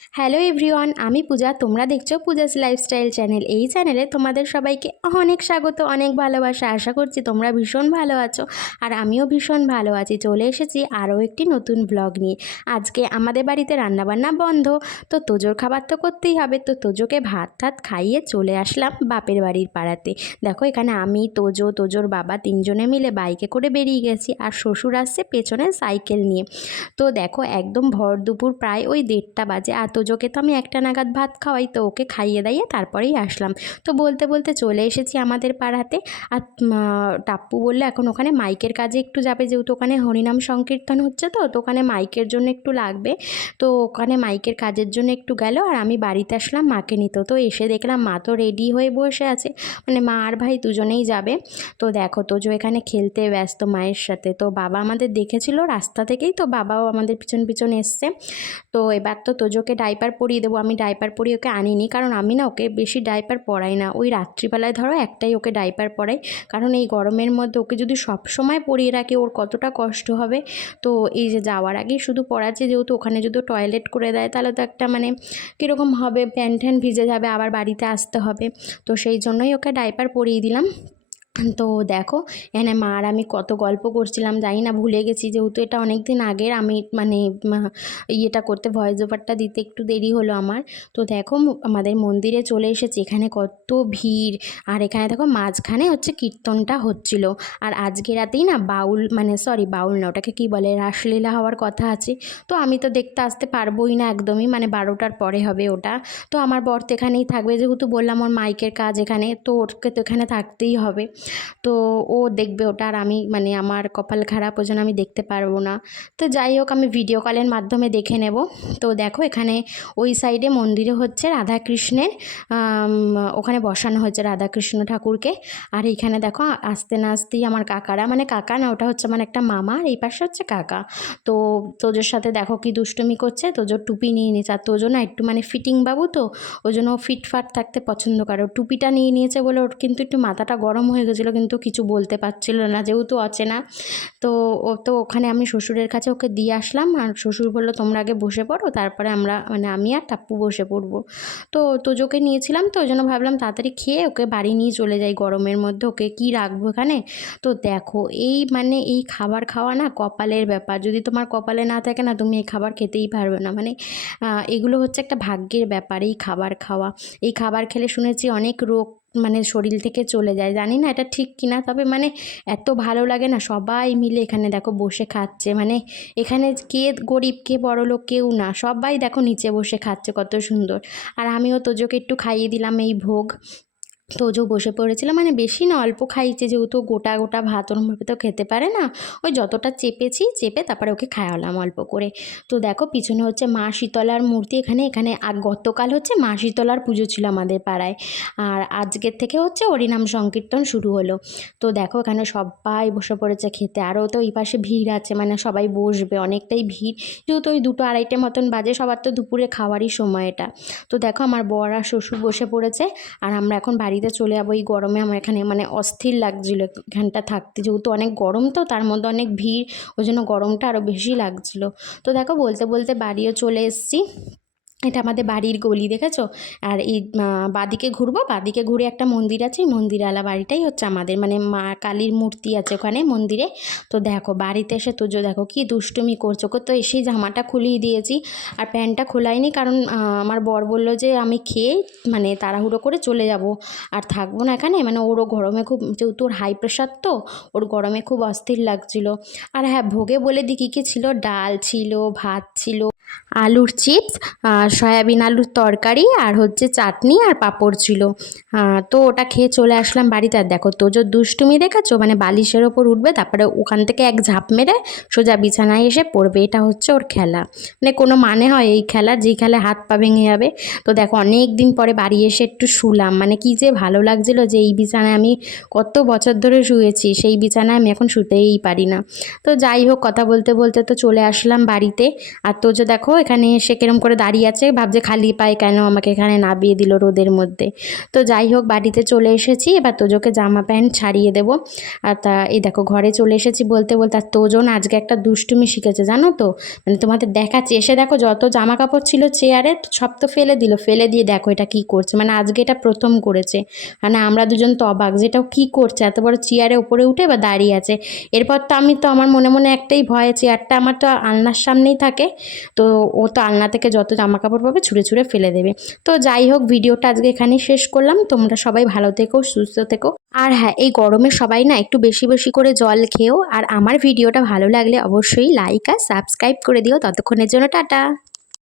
Hello everyone, আমি পূজা। তোমরা দেখছো পূজাস লাইফস্টাইল চ্যানেল। এই চ্যানেলে তোমাদের সবাইকে অনেক স্বাগত, অনেক ভালোবাসা। আশা করছি তোমরা ভীষণ ভালো আছো আর আমিও ভীষণ ভালো আছি। চলে এসেছি আরও একটি নতুন ব্লগ নিয়ে। আজকে আমাদের বাড়িতে রান্নাবান্না বন্ধ, তো তোজোর খাবার তো করতেই হবে। তো তোজোকে ভাত টাত খাইয়ে চলে আসলাম বাপের বাড়ির পাড়াতে। দেখো এখানে আমি, তোজোর বাবা তিনজনে মিলে বাইকে করে বেরিয়ে গেছি, আর শ্বশুর আসছে পেছনে সাইকেল নিয়ে। তো দেখো একদম ভর দুপুর প্রায় ওই 1:30 বাজে। আর তোজোকে তো আমি 1টা নাগাদ ভাত খাওয়াই, তো ওকে খাইয়ে দাইয়ে তারপরেই আসলাম। তো বলতে বলতে চলে এসেছি আমাদের পাড়াতে। আর টাপ্পু বললে এখন ওখানে মাইকের কাজে একটু যাবে, যেহেতু ওখানে হরিনাম সংকীর্তন হচ্ছে। তো ওখানে মাইকের জন্য একটু লাগবে, তো ওখানে মাইকের কাজের জন্য একটু গেল। আর আমি বাড়িতে আসলাম মাকে নিত। তো এসে দেখলাম মা তো রেডি হয়ে বসে আছে, মানে মা আর ভাই দুজনেই যাবে। তো দেখো তোজো এখানে খেলতে ব্যস্ত মায়ের সাথে। তো বাবা আমাদের দেখেছিল রাস্তা থেকেই, তো বাবাও আমাদের পিছন পিছন এসছে। তো এবার তো তোজোকে ডাইপার পরিয়ে দেবো। আমি ডাইপার পরিয়ে ওকে আনিনি, কারণ আমি না ওকে বেশি ডাইপার পরাই না। ওই রাত্রিবেলায় ধরো একটাই ওকে ডাইপার পরাই, কারণ এই গরমের মধ্যে ওকে যদি সব সময় পরিয়ে রাখি ওর কতটা কষ্ট হবে। তো এই যে যাওয়ার আগেই শুধু পরাচ্ছি, যেহেতু ওখানে যদি টয়লেট করে দেয় তাহলে তো একটা মানে কীরকম হবে, প্যান্ট ট্যান্ট ভিজে যাবে, আবার বাড়িতে আসতে হবে। তো সেই জন্যই ওকে ডাইপার পরিয়ে দিলাম। তো দেখো এখানে মা আর আমি কত গল্প করছিলাম, জানি না ভুলে গেছি, যেহেতু এটা অনেক দিন আগের। আমি মানে ইয়েটা করতে, ভয়েস ওভারটা দিতে একটু দেরি হলো আমার। তো দেখো আমাদের মন্দিরে চলে এসেছি। এখানে কত ভিড়, আর এখানে দেখো মাঝখানে হচ্ছে কীর্তনটা হচ্ছিল। আর আজকে রাতেই না বাউল, মানে সরি বাউল না, ওটাকে কী বলে, রাসলীলা হওয়ার কথা আছে। তো আমি তো দেখতে আসতে পারবোই না একদমই, মানে 12টার পরে হবে ওটা। তো আমার বর তো এখানেই থাকবে, যেহেতু বললাম ওর মাইকের কাজ এখানে, তো ওকে তো এখানে থাকতেই হবে। তো ও দেখবে ওটা, আর আমি মানে আমার কপাল খারাপ, ওই জন্য আমি দেখতে পারবো না। তো যাই হোক আমি ভিডিও কলের মাধ্যমে দেখে নেব। তো দেখো এখানে ওই সাইডে মন্দিরে হচ্ছে রাধাকৃষ্ণের, ওখানে বসানো হয়েছে রাধাকৃষ্ণ ঠাকুরকে। আর এইখানে দেখো আসতে না আসতেই আমার কাকারা, মানে কাকা না, ওটা হচ্ছে আমার একটা মামা, আর এই পাশে হচ্ছে কাকা। তো তোজোর সাথে দেখো কি দুষ্টুমি করছে। তোজোর টুপি নিয়ে নিয়েছে, আর তোজো না একটু মানে ফিটিং বাবু, তো ওই জন্য ফিটফাট থাকতে পছন্দ করে। ওর টুপিটা নিয়ে নিয়েছে বলে ওর কিন্তু একটু মাথাটা গরম হয়ে গেছিলো, কিন্তু কিছু বলতে পারছিল না, যেহেতু অচেনা। তো ও তো ওখানে আমি শ্বশুরের কাছে ওকে দিয়ে আসলাম, আর শ্বশুর বললো তোমরা আগে বসে পড়ো, তারপরে আমরা মানে আমি আর টাপ্পু বসে পড়বো। তো তোজোকে নিয়েছিলাম, তো ওই জন্য ভাবলাম তাড়াতাড়ি খেয়ে ওকে বাড়ি নিয়ে চলে যাই, গরমের মধ্যে ওকে কি রাখবো এখানে। তো দেখো এই মানে এই খাবার খাওয়া না কপালের ব্যাপার, যদি তোমার কপালে না থাকে না তুমি এই খাবার খেতেই পারবে না। মানে এগুলো হচ্ছে একটা ভাগ্যের ব্যাপার, এই খাবার খাওয়া। এই খাবার খেলে শুনেছি অনেক রোগ মানে শরীর থেকে চলে যায়, জানি না এটা ঠিক কিনা, তবে মানে এত ভালো লাগে না। সবাই মিলে এখানে দেখো বসে খাচ্ছে, মানে এখানে কে গরিব কে বড়লোক কেউ না, সবাই দেখো নিচে বসে খাচ্ছে কত সুন্দর। আর আমিও তোজোকে একটু খাইয়ে দিলাম এই ভোগ। তোজো বসে পড়েছিল, মানে বেশি না অল্প খাইছে, যেহেতু গোটা গোটা ভাত ওরমভাবে তো খেতে পারে না। ওই যতটা চেপে তারপরে ওকে খাওয়ালাম অল্প করে। তো দেখো পিছনে হচ্ছে মা শীতলার মূর্তি। এখানে এখানে আর গতকাল হচ্ছে মা শীতলার পুজো ছিল আমাদের পাড়ায়, আর আজকের থেকে হচ্ছে হরিনাম সংকীর্তন শুরু হলো। তো দেখো এখানে সবাই বসে পড়েছে খেতে। আরও তো এই পাশে ভিড় আছে, মানে সবাই বসবে, অনেকটাই ভিড়, যেহেতু ওই 2টো 2:30 মতন বাজে, সবার তো দুপুরে খাওয়ারই সময় এটা। তো দেখো আমার বর আর শ্বশুর বসে পড়েছে, আর আমরা এখন বাড়িতে চলে যাবো। এই গরমে আমার এখানে মানে অস্থির লাগছিলো এখানটা থাকতে, যেহেতু অনেক গরম, তো তার মধ্যে অনেক ভিড়, ওই জন্য গরমটা আরও বেশি লাগছিলো। তো দেখো বলতে বলতে বাড়িও চলে এসেছি। এটা আমাদের বাড়ির গলি, দেখেছো? আর এই বাদিকে ঘুরবো, বাদিকে ঘুরে একটা মন্দির আছে, মন্দিরওয়ালা বাড়িটাই হচ্ছে আমাদের, মানে মা কালীর মূর্তি আছে ওখানে মন্দিরে। তো দেখো বাড়িতে এসে তোজো দেখো কি দুষ্টুমি করছো। ওকে তো এসেই জামাটা খুলিয়ে দিয়েছি, আর প্যান্টটা খোলাইনি, কারণ আমার বর বললো যে আমি খেয়ে মানে তাড়াহুড়ো করে চলে যাব, আর থাকবো না এখানে, মানে ওরও গরমে খুব, যেহেতু ওর হাই প্রেশার, তো ওর গরমে খুব অস্থির লাগছিল। আর হ্যাঁ ভোগে বলে দিই কী কী ছিল, ডাল ছিল, ভাত ছিল, আলুর চিপস, সয়াবিন আলুর তরকারি, আর হচ্ছে চাটনি আর পাঁপড় ছিল। তো ওটা খেয়ে চলে আসলাম বাড়িতে। আর দেখো তোজোর দুষ্টুমি দেখেছো, মানে বালিশের ওপর উঠবে, তারপরে ওখান থেকে এক ঝাঁপ মেরে সোজা বিছানায় এসে পড়বে, এটা হচ্ছে ওর খেলা। মানে কোনো মানে হয় এই খেলার, যেই খেলায় হাত পা ভেঙে যাবে। তো দেখো অনেক দিন পরে বাড়ি এসে একটু শুলাম, মানে কি যে ভালো লাগছিলো, যে এই বিছানায় আমি কত বছর ধরে শুয়েছি, সেই বিছানায় আমি এখন শুতেই পারি না। তো যাই হোক কথা বলতে বলতে তো চলে আসলাম বাড়িতে। আর তোজো দেখো দেখো এখানে এসে কিরম করে দাঁড়িয়ে আছে, ভাবছে খালি পায়ে কেন আমাকে এখানে নামিয়ে দিল রোদের মধ্যে। তো যাই হোক বাড়িতে চলে এসেছি, এবার তোজোকে জামা প্যান্ট ছাড়িয়ে দেবো। আর তা এই দেখো ঘরে চলে এসেছি বলতে বলতে, আর তোজো না আজকে একটা দুষ্টুমি শিখেছে জানো তো, মানে তোমাদের দেখাচ্ছি। এসে দেখো যত জামা কাপড় ছিল চেয়ারে সব তো ফেলে দিল, ফেলে দিয়ে দেখো এটা কি করছে, মানে আজকে এটা প্রথম করেছে। মানে আমরা দুজন তো অবাক, যেটাও কি করছে, এত বড় চেয়ারে উপরে উঠে বা দাঁড়িয়ে আছে। এরপর তো আমি তো আমার মনে মনে একটাই ভয়, চেয়ারটা আমার তো আলনার সামনেই থাকে, তো ও তো আলনা থেকে যত জামা কাপড় পাবে ছুঁড়ে ছুঁড়ে ফেলে দেবে। তো যাই হোক ভিডিওটা আজকে এখানেই শেষ করলাম। তোমরা সবাই ভালো থেকো, সুস্থ থেকো। আর হ্যাঁ, এই গরমে সবাই না একটু বেশি বেশি করে জল খেও। আর আমার ভিডিওটা ভালো লাগলে অবশ্যই লাইক আর সাবস্ক্রাইব করে দিও। ততক্ষণের জন্য টাটা।